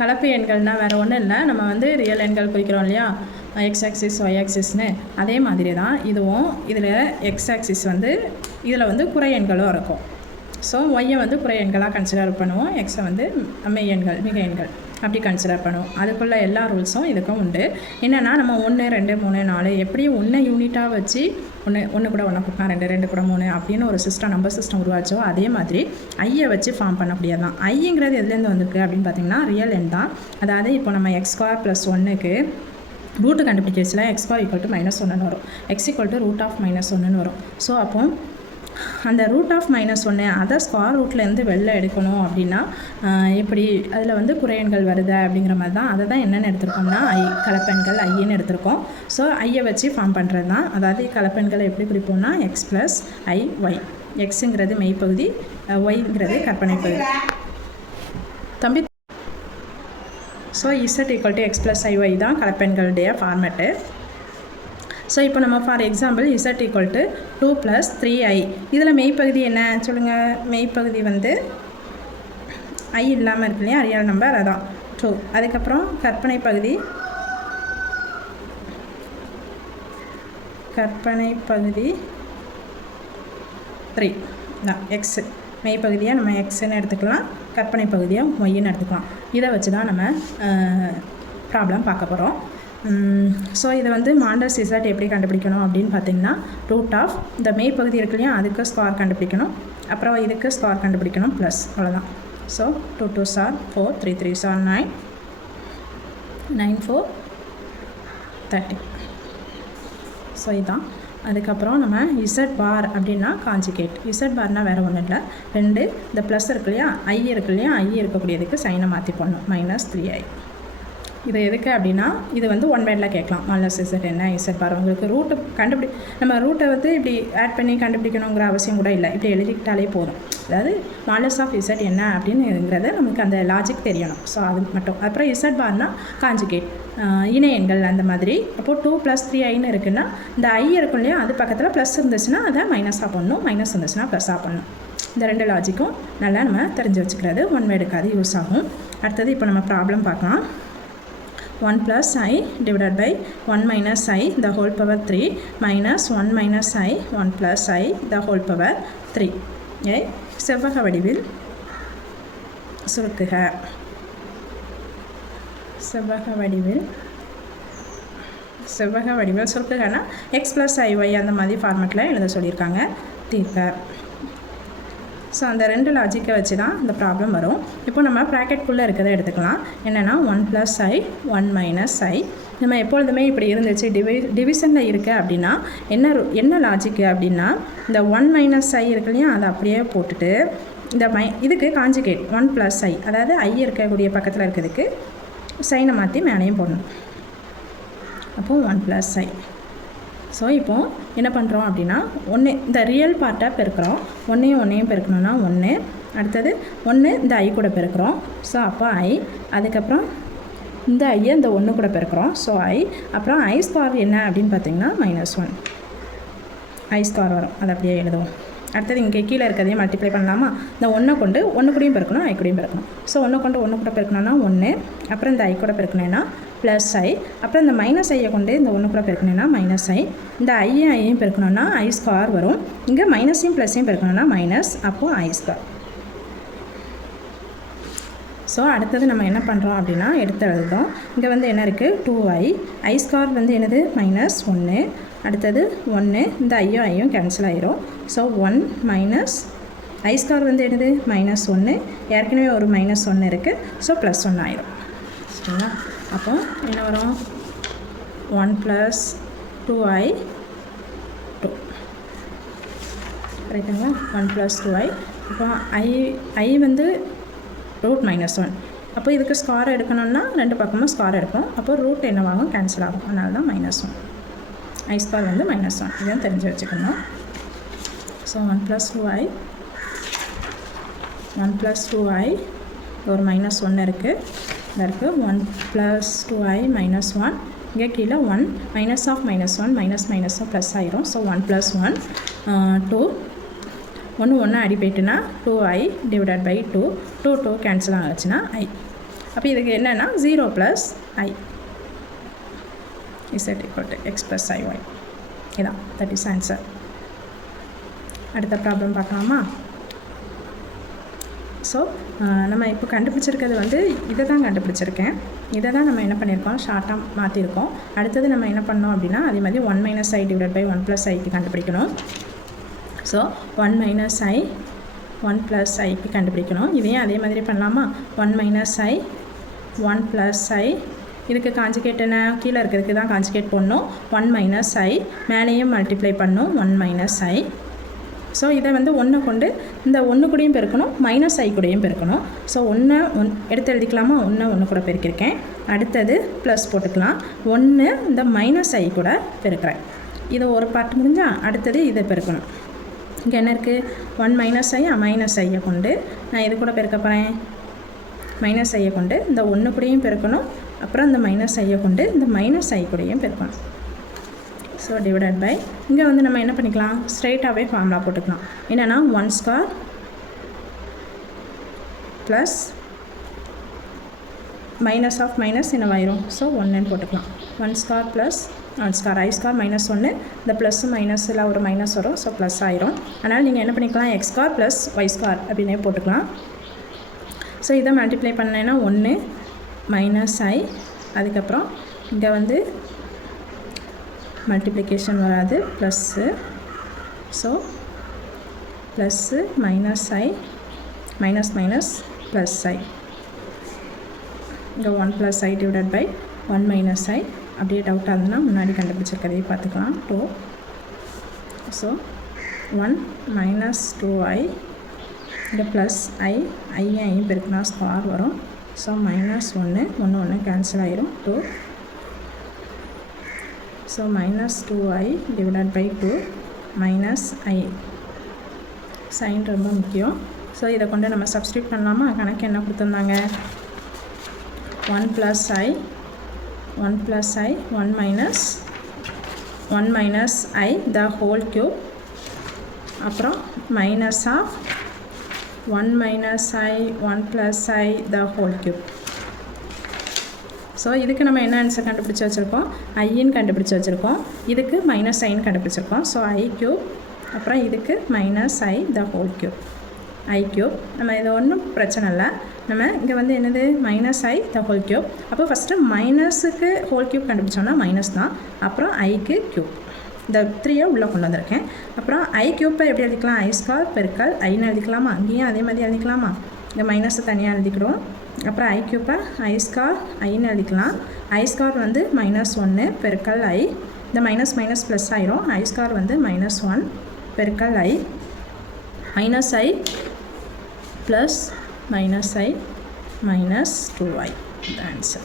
கலப்பு எண்கள்னால் வேறு ஒன்றும் இல்லை, நம்ம வந்து ரியல் எண்கள் குறிக்கிறோம் இல்லையா, எக்ஸ் ஆக்சிஸ் ஒய் ஆக்சிஸ்னு, அதே மாதிரி தான் இதுவும். இதில் எக்ஸ் ஆக்சிஸ் வந்து இதில் வந்து குறை எண்களும் இருக்கும். ஸோ ஒய்யை வந்து குறை எண்களாக கன்சிடர் பண்ணுவோம், எக்ஸை வந்து மெய் எண்கள் மிக எண்கள் அப்படி கன்சிடர் பண்ணுவோம். அதுக்குள்ள எல்லா ரூல்ஸும் இதுக்கும் உண்டு. என்னென்னா நம்ம 1 2 3 4 எப்படியும் 1 யூனிட்டாக வச்சு 1 கூட 1 கூட்டினா 2 2 கூட 3 அப்படின்னு ஒரு சிஸ்டம் நம்பர் சிஸ்டம் உருவாச்சோ அதே மாதிரி ஐயை வச்சு ஃபார்ம் பண்ணக்கூடியது தான். ஐங்கிறது எதுலேருந்து வந்திருக்கு அப்படின்னு பார்த்தீங்கன்னா ரியல் எண் தான். அதாவது இப்போ நம்ம x² + 1க்கு ரூட்டு கண்டுபிடிச்சிச்சுல x² = -1 வரும், x = √−1 வரும். ஸோ அப்போ அந்த √−1 அதை ஸ்கொயர் ரூட்லேருந்து வெளில எடுக்கணும் அப்படின்னா எப்படி அதில் வந்து குறையெண்கள் வருது அப்படிங்கிற மாதிரி தான். அதை தான் என்னென்னு எடுத்திருக்கோம்னா கலப்பெண்கள் ஐன்னு எடுத்திருக்கோம். ஸோ ஐயை வச்சு ஃபார்ம் பண்ணுறது தான். அதாவது கலப்பெண்களை எப்படி குறிப்போம்னா x + i y, எக்ஸுங்கிறது மெய்ப்பகுதி, ஒய்ங்கிறது கற்பனை பகுதி. தம்பி, ஸோ z = x + iy தான் கலப்பெண்களுடைய ஃபார்மேட்டு. ஸோ இப்போ நம்ம ஃபார் எக்ஸாம்பிள் z = 2 + 3i, இதில் மெய்ப்பகுதி என்ன சொல்லுங்கள்? மெய்ப்பகுதி வந்து i இல்லாமல் இருக்கு இல்லையா, ரியல் நம்பர், அதான் 2. அதுக்கப்புறம் கற்பனை பகுதி 3 தான் x. மெய்ப்பகுதியாக நம்ம எக்ஸ்ன்னு எடுத்துக்கலாம், கற்பனை பகுதியாக ஒய்ன்னு எடுத்துக்கலாம். இதை வச்சு தான் நம்ம ப்ராப்ளம் பார்க்க போகிறோம். ஸோ இதை வந்து மாடல்ஸ் z எப்படி கண்டுபிடிக்கணும் அப்படின்னு பார்த்தீங்கன்னா √ இந்த மெய்ப்பகுதி இருக்கு இல்லையா அதுக்கு ஸ்கொயர் கண்டுபிடிக்கணும், அப்புறம் இதுக்கு ஸ்கொயர் கண்டுபிடிக்கணும், ப்ளஸ், அவ்வளோதான். So 2 2s are 4, 3 3s are 9, 9 4 30. So இதுதான். அதுக்கப்புறம் நம்ம z⁻ அப்படின்னா காஞ்சிகேட். z⁻ வேறு ஒன்றும் இல்லை, 2 இந்த ப்ளஸ் இருக்கு இல்லையா, ஐ இருக்கு இல்லையா, ஐ இருக்கக்கூடியதுக்கு சைனை மாற்றி போடணும், -3i. இது எதுக்கு அப்படின்னா இது வந்து 1 வேர்டில் கேட்கலாம். z என்ன z⁻, உங்களுக்கு ரூட்டு நம்ம ரூட்டை வந்து இப்படி ஆட் பண்ணி கண்டுபிடிக்கணுங்கிற அவசியம் கூட இல்லை, இப்படி எழுதிக்கிட்டாலே போதும். அதாவது z என்ன அப்படின்னுங்கிறத நமக்கு அந்த லாஜிக் தெரியணும். ஸோ அது மட்டும். அப்புறம் z⁻ காஞ்சுகேட், இணை எண்கள் அந்த மாதிரி. அப்போது 2 + 3iன்னு இருக்குன்னா இந்த ஐ இருக்கும் இல்லையா அது பக்கத்தில் ப்ளஸ் இருந்துச்சுன்னா அதை மைனஸாக பண்ணணும், மைனஸ் இருந்துச்சுன்னா ப்ளஸ்ஸாக பண்ணணும். இந்த 2 லாஜிக்கும் நல்லா நம்ம தெரிஞ்சு வச்சுக்கிறது 1 வேர்டுக்கு அது யூஸ் ஆகும். அடுத்தது இப்போ நம்ம ப்ராப்ளம் பார்க்கலாம். 1 + i / 1 - i the whole power 3 minus 1 - i 1 + i the whole power 3. செவ்வக வடிவில் சுருக்குக. செவ்வக வடிவில் சுருக்குகனா x + iy அந்த மாதிரி ஃபார்மேட்டில் எழுத சொல்லியிருக்காங்க. தீர்க்க. ஸோ அந்த 2 லாஜிக்கை வச்சு தான் இந்த ப்ராப்ளம் வரும். இப்போ நம்ம ப்ராக்கெட்குள்ளே இருக்கிறத எடுத்துக்கலாம். என்னென்னா 1 + i 1 - i. நம்ம எப்பொழுதுமே இப்படி இருந்துச்சு டிவிஷனில் இருக்குது அப்படின்னா என்ன லாஜிக்கு அப்படின்னா இந்த 1 - i இருக்கு இல்லையா அதை அப்படியே போட்டுட்டு இந்த இதுக்கு காஞ்சுகேட் 1 + i, அதாவது i இருக்கக்கூடிய பக்கத்தில் இருக்கிறதுக்கு சைனை மாற்றி மேலேயும் போடணும். அப்போது 1 + i. ஸோ இப்போது என்ன பண்ணுறோம் அப்படின்னா இந்த ரியல் பார்ட்டை பெருக்கிறோம். 1 பெருக்கணும்னா 1, அடுத்தது 1 இந்த ஐ கூட பெருக்கிறோம். ஸோ அப்போ i, அதுக்கப்புறம் இந்த ஐயை இந்த 1 கூட பெருக்கிறோம். ஸோ i, அப்புறம் i² என்ன அப்படின்னு பார்த்தீங்கன்னா -1 i² வரும். அதை அப்படியே எழுதுவோம். அடுத்தது இங்கே கீழே இருக்கிறதையும் மல்டிப்ளை பண்ணலாமா? இந்த 1 கொண்டு 1 கூடயும் பெருக்கணும், i கூடயும் பெருக்கணும். ஸோ 1 கொண்டு 1 கூட பெருக்கணும்னா 1, அப்புறம் இந்த i கூட பெருக்கணும்னா +i, அப்புறம் இந்த -iயை கொண்டு இந்த 1 கூட பெருக்கணும்னா -i, இந்த ஐயும் பெருக்கணும்னா i² வரும். இங்கே மைனஸையும் ப்ளஸையும் பெருக்கணும்னா மைனஸ், அப்போது i². ஸோ அடுத்தது நம்ம என்ன பண்ணுறோம் அப்படின்னா எடுத்து எழுதுறோம். இங்கே வந்து என்ன இருக்குது 2i, i² வந்து என்னது -1, அடுத்தது 1, இந்த ஐயும் கேன்சல் ஆயிரும். ஸோ 1 மைனஸ் i² வந்து என்னது -1, ஏற்கனவே ஒரு -1 இருக்குது. ஸோ +1 ஆயிரும். சரிங்களா? அப்போ என்ன வரும் 1 + 2i 2. கரெக்டுங்களா? 1 + 2i. இப்போ i வந்து √-1. அப்போ இதுக்கு ஸ்கொயர் எடுக்கணும்னா 2 பக்கமும் ஸ்கொயர் எடுப்போம். அப்போ ரூட் என்னவாகும்? கேன்சல் ஆகும். அதனால தான் -1. i² வந்து -1. இதையும் தெரிஞ்சு வச்சுக்கணும். ஸோ 1 + 2i 1 + 2i ஒரு -1 இருக்குது. இதற்கு 1 + 2i -1, இங்கே கீழே 1 -1 ப்ளஸ் ஆயிரும். ஸோ 1 + 1 2, 1 அடி போயிட்டுனா 2i / 2 2 கேன்சல் ஆச்சுன்னா i. அப்போ இதுக்கு என்னென்னா 0 + I z = x + iy. இதான் தட் இஸ் ஆன்சர். அடுத்த ப்ராப்ளம் பார்க்கலாமா? ஸோ நம்ம இப்போ கண்டுபிடிச்சிருக்கிறது வந்து இதை தான் கண்டுபிடிச்சிருக்கேன். இதை தான் நம்ம என்ன பண்ணியிருக்கோம், ஷார்ட்டாக மாற்றிருக்கோம். அடுத்தது நம்ம என்ன பண்ணோம் அப்படின்னா அதே மாதிரி 1 - i / 1 + iக்கு கண்டுபிடிக்கணும். ஸோ 1 - i 1 + iக்கு கண்டுபிடிக்கணும். இதையும் அதே மாதிரி பண்ணலாமா? 1 - i 1 + i இதுக்கு காஞ்சிகேட் என்ன, கீழே இருக்கிறதுக்கு தான் காஞ்சிகேட் போடணும். 1 - i மேலேயும் மல்டிப்ளை பண்ணணும் 1 - i. ஸோ இதை வந்து 1 கொண்டு இந்த 1 கூடயும் பெருக்கணும், -i கூடயும் பெருக்கணும். ஸோ 1 எடுத்து எழுதிக்கலாமா? 1 கூட பெருக்கியிருக்கேன். அடுத்தது ப்ளஸ் போட்டுக்கலாம். 1 இந்த -i கூட பெருக்கிறேன். இது ஒரு பார்ட் முடிஞ்சால் அடுத்தது இதை பெருக்கணும். இங்கே என்ன இருக்குது? 1 - i கொண்டு நான் இது கூட பெருக்க போகிறேன். -i கொண்டு இந்த 1 கூடயும் பெருக்கணும். அப்புறம் இந்த -i கொண்டு இந்த -i கூடயும் பெருக்கணும். ஸோ டிவைடட் பை இங்கே வந்து நம்ம என்ன பண்ணிக்கலாம், ஸ்ட்ரைட்டாகவே ஃபார்முலா போட்டுக்கலாம். என்னென்னா 1² ப்ளஸ் மைனஸ் ஆஃப் மைனஸ் என்னவாயிரும். ஸோ 1ன்னு போட்டுக்கலாம். 1² ப்ளஸ் 1² i² -1 இந்த ப்ளஸ் மைனஸில் ஒரு மைனஸ் வரும். ஸோ ப்ளஸ் ஆயிரும். அதனால் நீங்கள் என்ன பண்ணிக்கலாம், x² ப்ளஸ் y² அப்படின்னே போட்டுக்கலாம். ஸோ இதை மல்டிப்ளை பண்ணேன்னா 1 - i அதுக்கப்புறம் இங்கே வந்து மல்டிப்ளிகேஷன் வராது, plus. So plus -i minus minus +i இங்கே 1 + i டிவைடட் பை 1 - i. அப்படியே டவுட்டாக இருந்ததுன்னா முன்னாடி கண்டுபிடிச்சிருக்கதையே பார்த்துக்கலாம். 2. ஸோ 1 - 2i இங்கே ப்ளஸ் ஐயும் பெருக்குனா ஸ்கொயர் வரும். ஸோ -1 கேன்சல் ஆயிரும். 2. So -2i divided by 2 - i. Sign ரொம்ப முக்கியம். ஸோ இதை கொண்டு நம்ம சப்ஸ்டியூட் பண்ணலாமா? கணக்கு என்ன கொடுத்துருந்தாங்க? 1 + i 1 minus i the whole cube. அப்புறம் minus of 1 - i 1 + i the whole cube. So இதுக்கு நம்ம என்ன ஆன்சர் கண்டுபிடிச்சி வச்சுருக்கோம்? ஐன்னு கண்டுபிடிச்சி வச்சுருக்கோம். இதுக்கு -iன்னு கண்டுபிடிச்சிருக்கோம். ஸோ i³ அப்புறம் இதுக்கு -i the whole cube. i³ நம்ம இது ஒன்றும் பிரச்சனை இல்லை. நம்ம இங்கே வந்து என்னது -i the whole cube. அப்போ ஃபஸ்ட்டு மைனஸுக்கு ஹோல் க்யூப் கண்டுபிடிச்சோன்னா மைனஸ் தான். அப்புறம் iக்கு க்யூப் இந்த 3 உள்ளே கொண்டு வந்திருக்கேன். அப்புறம் i³ எப்படி எழுதிக்கலாம்? i² பெருக்கல் iன்னு எழுதிக்கலாமா? அங்கேயும் அதே மாதிரி எழுதிக்கலாமா? இங்கே மைனஸை தனியாக எழுதிக்கிடுவோம். அப்புறம் i³ i² iன்னு எழுதிக்கலாம். i² வந்து -1 பெருக்கல் i. இந்த மைனஸ் மைனஸ் ப்ளஸ் ஆயிரும். i² வந்து -1 பெருக்கல் i -i plus -i -2i. The answer.